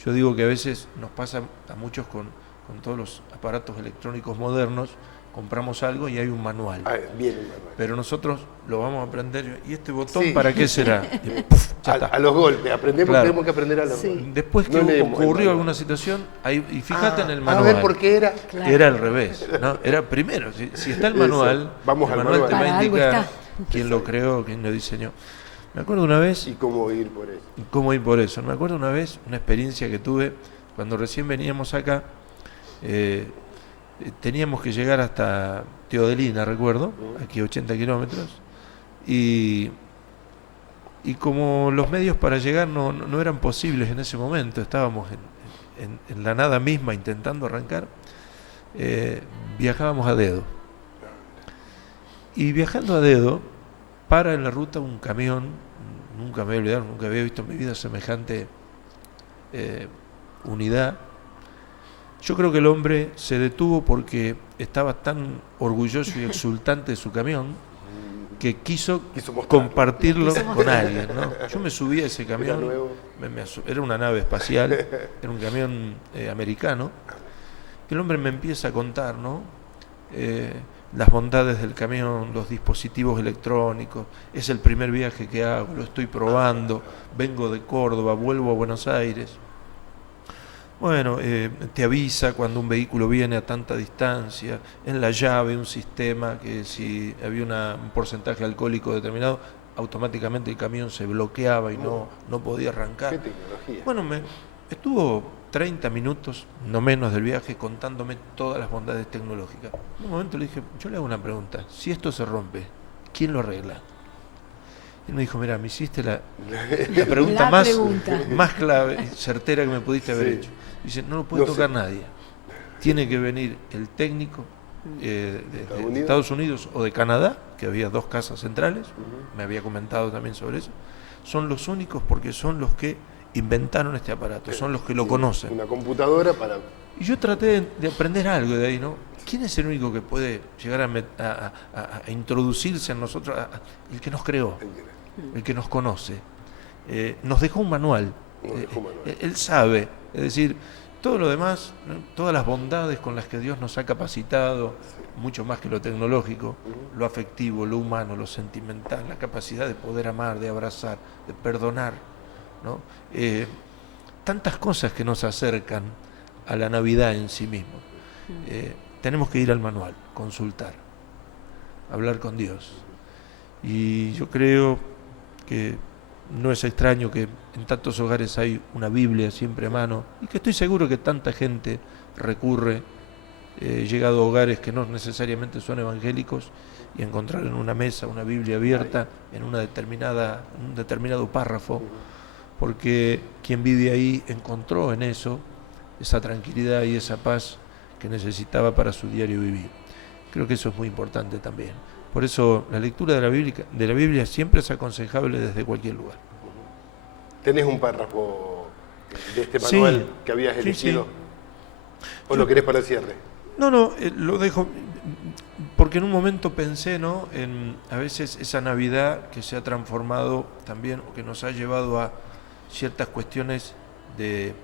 Yo digo que a veces nos pasa a muchos con todos los aparatos electrónicos modernos, compramos algo y hay un manual. Bien, un manual. Pero nosotros lo vamos a aprender. ¿Y este botón Sí. para qué será? Y ¡puf! Ya está. A los golpes, aprendemos, Claro. tenemos que aprender a los Sí. golpes. Después que No leemos el ocurrió manual. alguna situación, ahí, y fíjate en el A manual. ver por qué era. Claro. Era al revés, ¿no? Era primero, si está el Eso. manual, Vamos el al manual manual. te va Para a algo indicar está. quién lo creó, quién lo diseñó. Me acuerdo una vez, Y cómo ir por eso. cómo ir por eso, me acuerdo una vez, una experiencia que tuve cuando recién veníamos acá, teníamos que llegar hasta Teodelina, recuerdo, aquí 80 kilómetros, y como los medios para llegar no eran posibles en ese momento, estábamos en la nada misma intentando arrancar, viajábamos a dedo. Y viajando a dedo, para en la ruta un camión, nunca me voy a olvidar, nunca había visto en mi vida semejante unidad. Yo creo que el hombre se detuvo porque estaba tan orgulloso y exultante de su camión que quiso mostrarlo. compartirlo Quiso con mostrarlo. alguien, ¿no? Yo me subí a ese camión, nuevo. era una nave espacial, era un camión americano, y el hombre me empieza a contar, ¿no? Las bondades del camión, los dispositivos electrónicos, es el primer viaje que hago, lo estoy probando, vengo de Córdoba, vuelvo a Buenos Aires. Bueno, te avisa cuando un vehículo viene a tanta distancia, en la llave un sistema que si había un porcentaje alcohólico determinado, automáticamente el camión se bloqueaba y no podía arrancar. ¿Qué tecnología? Bueno, estuvo 30 minutos, no menos del viaje, contándome todas las bondades tecnológicas. En un momento le dije, yo le hago una pregunta, si esto se rompe, ¿quién lo arregla? Y me dijo, mira, me hiciste la pregunta La pregunta. más clave y certera que me pudiste haber Sí. hecho. Dice, no lo puede No tocar sé. nadie. Tiene que venir el técnico de Estados Unidos o de Canadá, que había 2 casas centrales, me había comentado también sobre eso. Son los únicos porque son los que inventaron este aparato, son los que lo conocen. Una computadora para... Y yo traté de aprender algo de ahí, ¿no? ¿Quién es el único que puede llegar a introducirse en nosotros? El que nos creó, el que nos conoce. Nos dejó un manual. Él sabe, es decir, todo lo demás, ¿no? Todas las bondades con las que Dios nos ha capacitado, mucho más que lo tecnológico, lo afectivo, lo humano, lo sentimental, la capacidad de poder amar, de abrazar, de perdonar, ¿no? Tantas cosas que nos acercan a la Navidad en sí mismo. Tenemos que ir al manual, consultar, hablar con Dios. Y yo creo que no es extraño que en tantos hogares hay una Biblia siempre a mano y que estoy seguro que tanta gente recurre, llegado a hogares que no necesariamente son evangélicos, y encontrar en una mesa una Biblia abierta en un determinado párrafo, porque quien vive ahí encontró en eso esa tranquilidad y esa paz que necesitaba para su diario vivir. Creo que eso es muy importante también. Por eso la lectura de la Biblia siempre es aconsejable desde cualquier lugar. ¿Tenés un párrafo de este manual que habías elegido? Sí. ¿O lo querés para el cierre? No, lo dejo porque en un momento pensé, ¿no?, en a veces esa Navidad que se ha transformado también, o que nos ha llevado a ciertas cuestiones de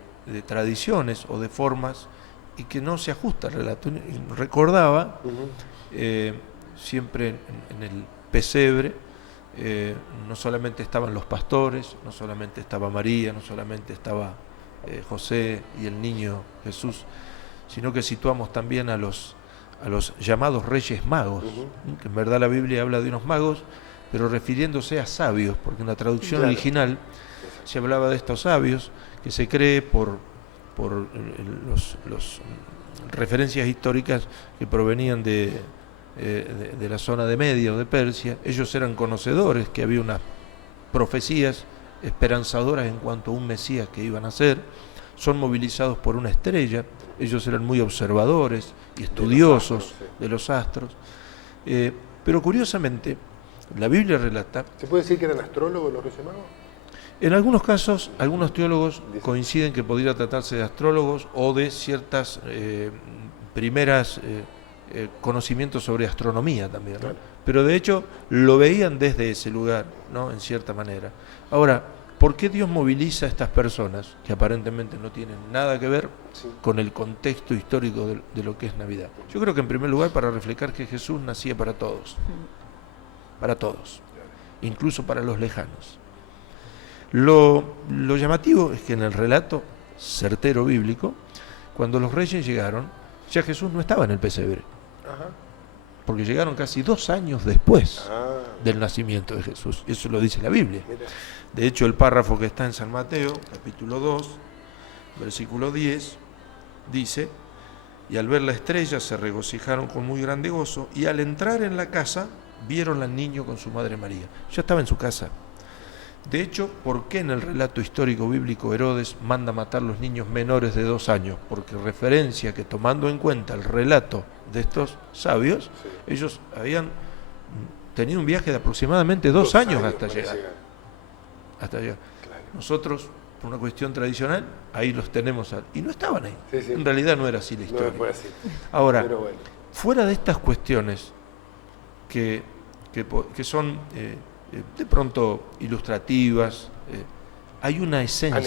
tradiciones o de formas y que no se ajusta al relato. Recordaba siempre en el pesebre, no solamente estaban los pastores, no solamente estaba María, no solamente estaba José y el niño Jesús, sino que situamos también a los llamados Reyes Magos, que en verdad la Biblia habla de unos magos, pero refiriéndose a sabios, porque en la traducción original se hablaba de estos sabios, que se cree por los referencias históricas que provenían de la zona de Media o de Persia. Ellos eran conocedores que había unas profecías esperanzadoras en cuanto a un Mesías que iban a ser. Son movilizados por una estrella. Ellos eran muy observadores y estudiosos de los astros. Pero curiosamente, la Biblia relata... ¿Se puede decir que eran astrólogos los Reyes Magos? En algunos casos, algunos teólogos coinciden que podría tratarse de astrólogos o de ciertas primeras conocimientos sobre astronomía también, ¿no? Claro. Pero de hecho lo veían desde ese lugar, ¿no?, en cierta manera. Ahora, ¿por qué Dios moviliza a estas personas que aparentemente no tienen nada que ver con el contexto histórico de lo que es Navidad? Yo creo que en primer lugar para reflejar que Jesús nacía para todos, incluso para los lejanos. Lo llamativo es que en el relato certero bíblico, cuando los reyes llegaron, ya Jesús no estaba en el pesebre. Ajá. Porque llegaron casi 2 años después del nacimiento de Jesús. Eso lo dice la Biblia. Mira. De hecho, el párrafo que está en San Mateo, capítulo 2, versículo 10, dice: y al ver la estrella se regocijaron con muy grande gozo, y al entrar en la casa vieron al niño con su madre María. Ya estaba en su casa. De hecho, ¿por qué en el relato histórico bíblico Herodes manda matar los niños menores de 2 años? Porque referencia que, tomando en cuenta el relato de estos sabios, ellos habían tenido un viaje de aproximadamente 2 años hasta llegar. Hasta llegar. Claro. Nosotros, por una cuestión tradicional, ahí los tenemos. Y no estaban ahí. Sí. En realidad no era así la historia. No fue así. Ahora, pero bueno, fuera de estas cuestiones que son de pronto ilustrativas, hay una esencia.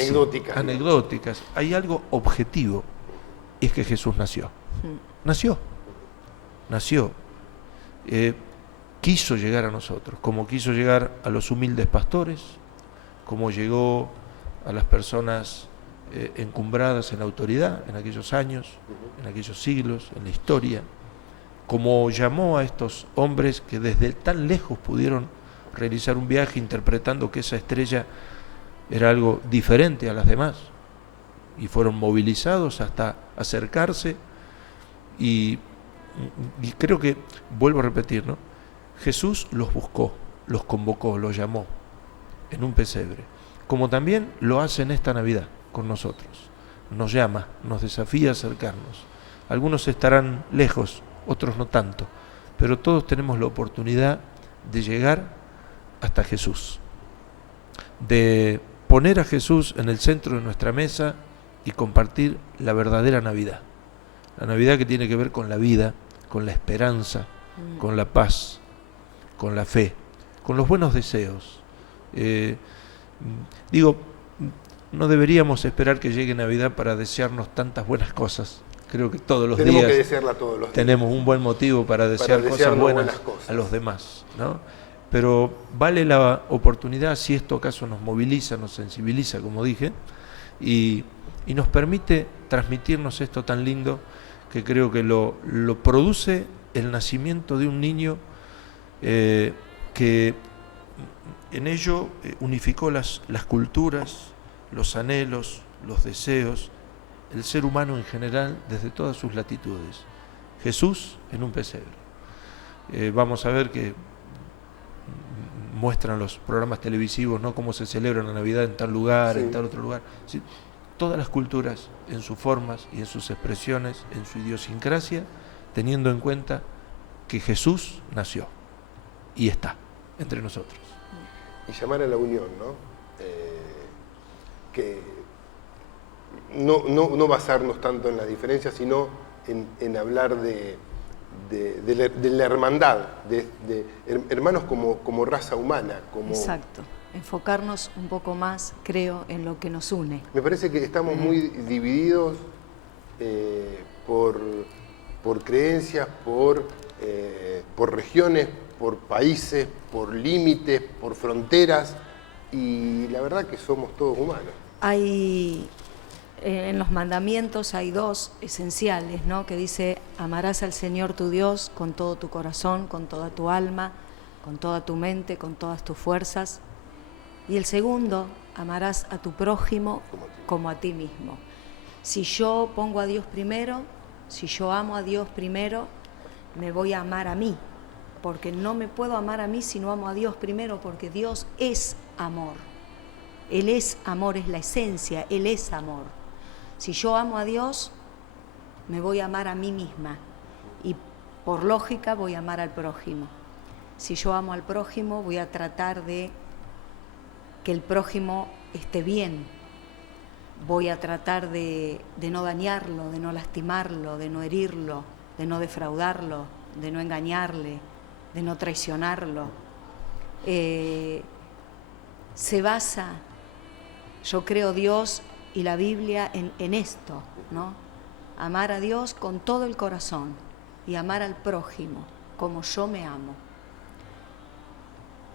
Anecdóticas. Hay algo objetivo, y es que Jesús nació. Nació. Quiso llegar a nosotros, como quiso llegar a los humildes pastores, como llegó a las personas encumbradas en autoridad en aquellos años, en aquellos siglos, en la historia, como llamó a estos hombres que desde tan lejos pudieron realizar un viaje interpretando que esa estrella era algo diferente a las demás, y fueron movilizados hasta acercarse, y creo que, vuelvo a repetir, ¿no? Jesús los buscó, los convocó, los llamó en un pesebre, como también lo hace en esta Navidad con nosotros. Nos llama, nos desafía a acercarnos. Algunos estarán lejos, otros no tanto, pero todos tenemos la oportunidad de llegar hasta Jesús, de poner a Jesús en el centro de nuestra mesa y compartir la verdadera Navidad. La Navidad que tiene que ver con la vida, con la esperanza, con la paz, con la fe, con los buenos deseos. No deberíamos esperar que llegue Navidad para desearnos tantas buenas cosas. Creo que todos los tenemos días que desearla todos los días. Tenemos un buen motivo para desear cosas buenas a los demás, ¿no? Pero vale la oportunidad, si esto acaso nos moviliza, nos sensibiliza, como dije, y nos permite transmitirnos esto tan lindo, que creo que lo produce el nacimiento de un niño que en ello unificó las culturas, los anhelos, los deseos, el ser humano en general desde todas sus latitudes. Jesús en un pesebre. Vamos a ver que muestran los programas televisivos, ¿no?, cómo se celebra la Navidad en tal lugar, en tal otro lugar. Sí, todas las culturas en sus formas y en sus expresiones, en su idiosincrasia, teniendo en cuenta que Jesús nació y está entre nosotros. Y llamar a la unión, ¿no? Que no basarnos tanto en las diferencias, sino en hablar de la hermandad, de hermanos como raza humana. Exacto. Enfocarnos un poco más, creo, en lo que nos une. Me parece que estamos muy divididos por creencias, por regiones, por países, por límites, por fronteras, y la verdad que somos todos humanos. En los mandamientos hay 2 esenciales, ¿no?, que dice: amarás al Señor tu Dios con todo tu corazón, con toda tu alma, con toda tu mente, con todas tus fuerzas. Y el segundo, amarás a tu prójimo como a ti mismo. Si yo pongo a Dios primero, si yo amo a Dios primero, me voy a amar a mí, porque no me puedo amar a mí si no amo a Dios primero, porque Dios es amor. Él es amor, es la esencia, Él es amor. Si yo amo a Dios, me voy a amar a mí misma y por lógica voy a amar al prójimo. Si yo amo al prójimo, voy a tratar de que el prójimo esté bien. Voy a tratar de no dañarlo, de no lastimarlo, de no herirlo, de no defraudarlo, de no engañarle, de no traicionarlo. Se basa yo creo Dios y la Biblia en esto, ¿no? Amar a Dios con todo el corazón y amar al prójimo como yo me amo.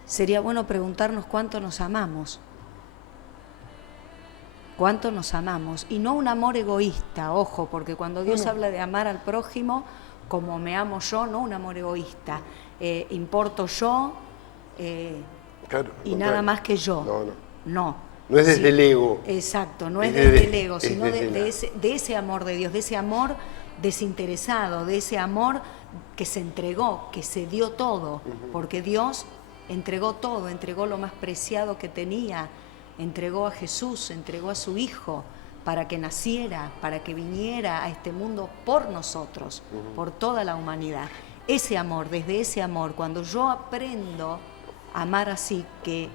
Sería bueno preguntarnos cuánto nos amamos. Cuánto nos amamos. Y no un amor egoísta, ojo, porque cuando Dios habla de amar al prójimo como me amo yo, no un amor egoísta. Importo yo Claro, y nada más que yo. No. No. No es desde Sí, el ego. Exacto, no es Es desde el ego, es sino desde de ese amor de Dios, de ese amor desinteresado, de ese amor que se entregó, que se dio todo, porque Dios entregó todo, entregó lo más preciado que tenía, entregó a Jesús, entregó a su Hijo para que naciera, para que viniera a este mundo por nosotros, por toda la humanidad. Ese amor, desde ese amor, cuando yo aprendo a amar así, que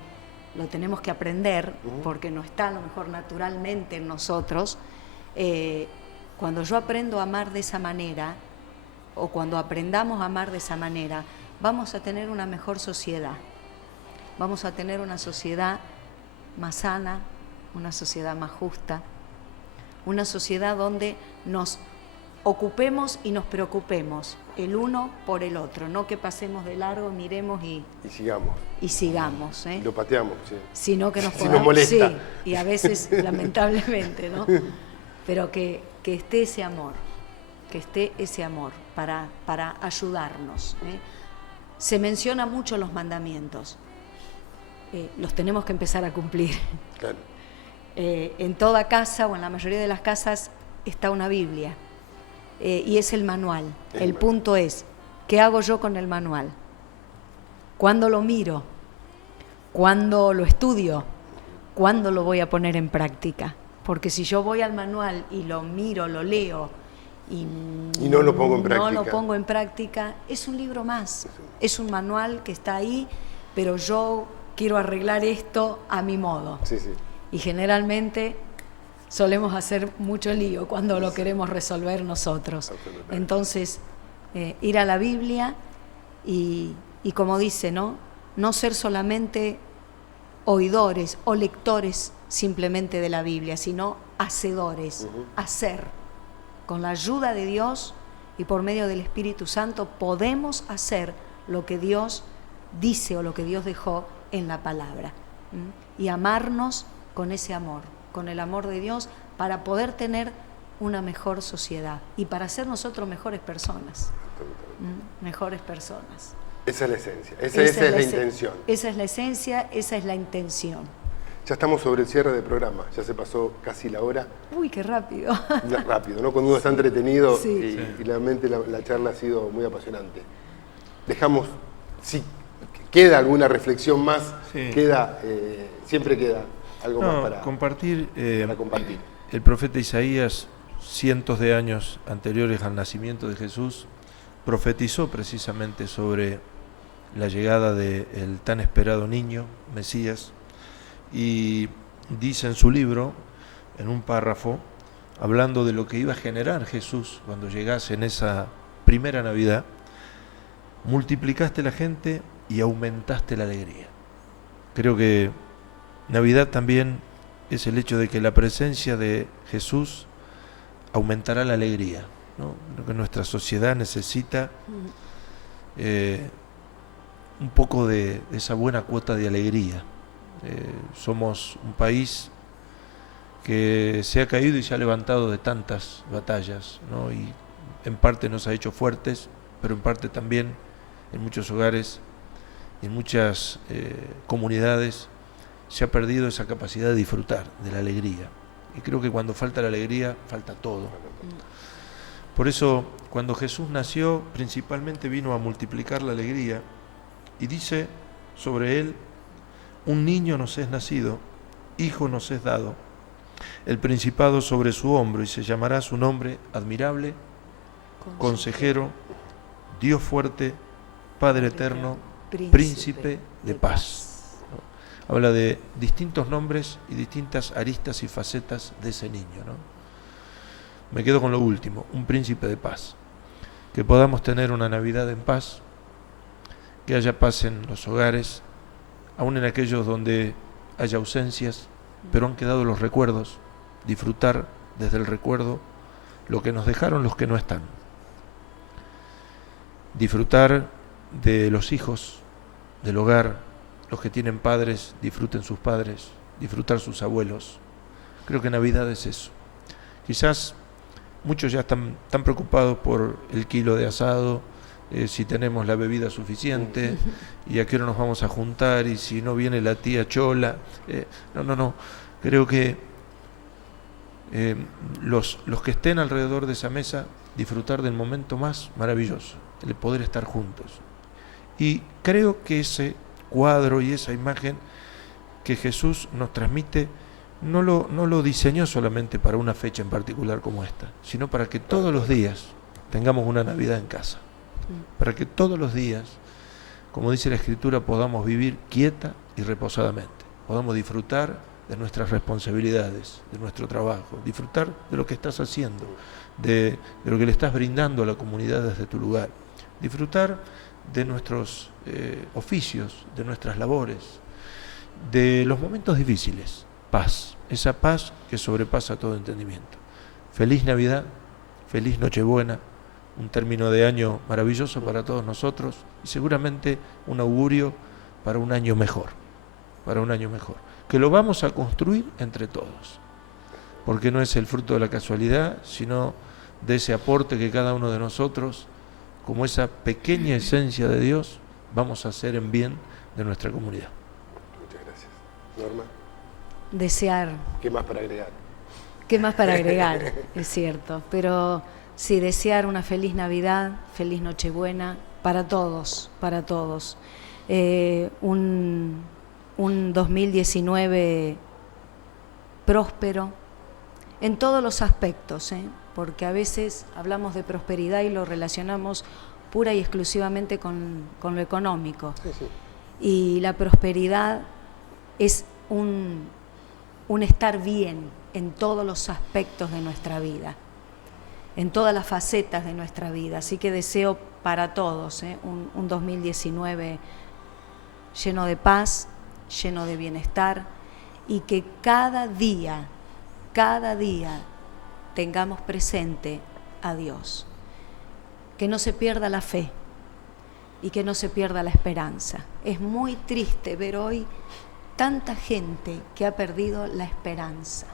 lo tenemos que aprender, porque no está a lo mejor naturalmente en nosotros, cuando yo aprendo a amar de esa manera, o cuando aprendamos a amar de esa manera, vamos a tener una mejor sociedad. Vamos a tener una sociedad más sana, una sociedad más justa, una sociedad donde nos ocupemos y nos preocupemos el uno por el otro, no que pasemos de largo, miremos y sigamos. Lo pateamos, sí. Sino que nos Si podamos, nos molesta. sí, y a veces lamentablemente, ¿no? Pero que esté ese amor, para ayudarnos, ¿eh? Se menciona mucho los mandamientos, los tenemos que empezar a cumplir. Claro. En toda casa o en la mayoría de las casas está una Biblia y es el manual. El punto es, ¿qué hago yo con el manual? ¿Cuándo lo miro? ¿Cuándo lo estudio? ¿Cuándo lo voy a poner en práctica? Porque si yo voy al manual y lo miro, lo leo y no lo pongo en práctica. No lo pongo en práctica, es un libro más, es un manual que está ahí, pero yo quiero arreglar esto a mi modo. Sí, sí. Y generalmente solemos hacer mucho lío cuando lo queremos resolver nosotros. Entonces, ir a la Biblia y como dice, ¿no? No ser solamente oidores o lectores simplemente de la Biblia, sino hacedores, hacer. Con la ayuda de Dios y por medio del Espíritu Santo podemos hacer lo que Dios dice o lo que Dios dejó en la palabra. Y amarnos con ese amor, con el amor de Dios, para poder tener una mejor sociedad y para ser nosotros mejores personas. Mejores personas. Esa es la esencia, esa es la intención. Esa es la esencia, esa es la intención. Ya estamos sobre el cierre del programa, ya se pasó casi la hora. Uy, qué rápido. Ya, rápido, ¿no? Cuando uno está entretenido Sí. y realmente la charla ha sido muy apasionante. Dejamos, si queda alguna reflexión más, Sí. Siempre queda algo más para compartir. para compartir. El profeta Isaías, cientos de años anteriores al nacimiento de Jesús, profetizó precisamente sobre la llegada del tan esperado niño, Mesías, y dice en su libro, en un párrafo, hablando de lo que iba a generar Jesús cuando llegase en esa primera Navidad: multiplicaste la gente y aumentaste la alegría. Creo que Navidad también es el hecho de que la presencia de Jesús aumentará la alegría, ¿no? Lo que nuestra sociedad necesita, un poco de esa buena cuota de alegría. Somos un país que se ha caído y se ha levantado de tantas batallas, ¿no? Y en parte nos ha hecho fuertes, pero en parte también en muchos hogares, en muchas comunidades se ha perdido esa capacidad de disfrutar de la alegría. Y creo que cuando falta la alegría, falta todo. Por eso, cuando Jesús nació, principalmente vino a multiplicar la alegría, y dice sobre él: un niño nos es nacido, hijo nos es dado, el principado sobre su hombro, y se llamará su nombre Admirable, Consejero, Dios fuerte, Padre eterno, Príncipe de paz. Habla de distintos nombres y distintas aristas y facetas de ese niño, ¿no? Me quedo con lo último, un príncipe de paz. Que podamos tener una Navidad en paz, que haya paz en los hogares, aún en aquellos donde haya ausencias, pero han quedado los recuerdos, disfrutar desde el recuerdo lo que nos dejaron los que no están. Disfrutar de los hijos, del hogar, los que tienen padres, disfruten sus padres, disfrutar sus abuelos. Creo que Navidad es eso. Quizás muchos ya están preocupados por el kilo de asado, si tenemos la bebida suficiente y a qué hora nos vamos a juntar y si no viene la tía Chola. No. Creo que los que estén alrededor de esa mesa, disfrutar del momento más maravilloso, el poder estar juntos. Y creo que ese cuadro y esa imagen que Jesús nos transmite no lo diseñó solamente para una fecha en particular como esta, sino para que todos los días tengamos una Navidad en casa. Para que todos los días, como dice la Escritura, podamos vivir quieta y reposadamente. Podamos disfrutar de nuestras responsabilidades, de nuestro trabajo, disfrutar de lo que estás haciendo, de lo que le estás brindando a la comunidad desde tu lugar. Disfrutar de nuestros oficios, de nuestras labores, de los momentos difíciles. Paz, esa paz que sobrepasa todo entendimiento. Feliz Navidad, feliz Nochebuena, un término de año maravilloso para todos nosotros y seguramente un augurio para un año mejor, que lo vamos a construir entre todos, porque no es el fruto de la casualidad, sino de ese aporte que cada uno de nosotros, como esa pequeña esencia de Dios, vamos a hacer en bien de nuestra comunidad. Muchas gracias. Norma. Desear. ¿Qué más para agregar? ¿Qué más para agregar? Es cierto, pero sí, desear una feliz Navidad, feliz Nochebuena, para todos, para todos. Un 2019 próspero en todos los aspectos, porque a veces hablamos de prosperidad y lo relacionamos pura y exclusivamente con lo económico. Sí. Y la prosperidad es un estar bien en todos los aspectos de nuestra vida, en todas las facetas de nuestra vida. Así que deseo para todos un 2019 lleno de paz, lleno de bienestar y que cada día tengamos presente a Dios. Que no se pierda la fe y que no se pierda la esperanza. Es muy triste ver hoy tanta gente que ha perdido la esperanza.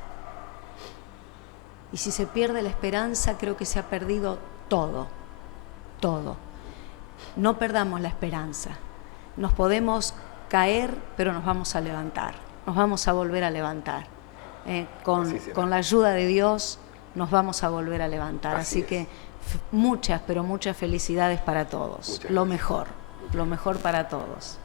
Y si se pierde la esperanza, creo que se ha perdido todo. No perdamos la esperanza. Nos podemos caer, pero nos vamos a levantar. Nos vamos a volver a levantar. Con la ayuda de Dios nos vamos a volver a levantar. Así que muchas, pero muchas felicidades para todos. Lo mejor para todos.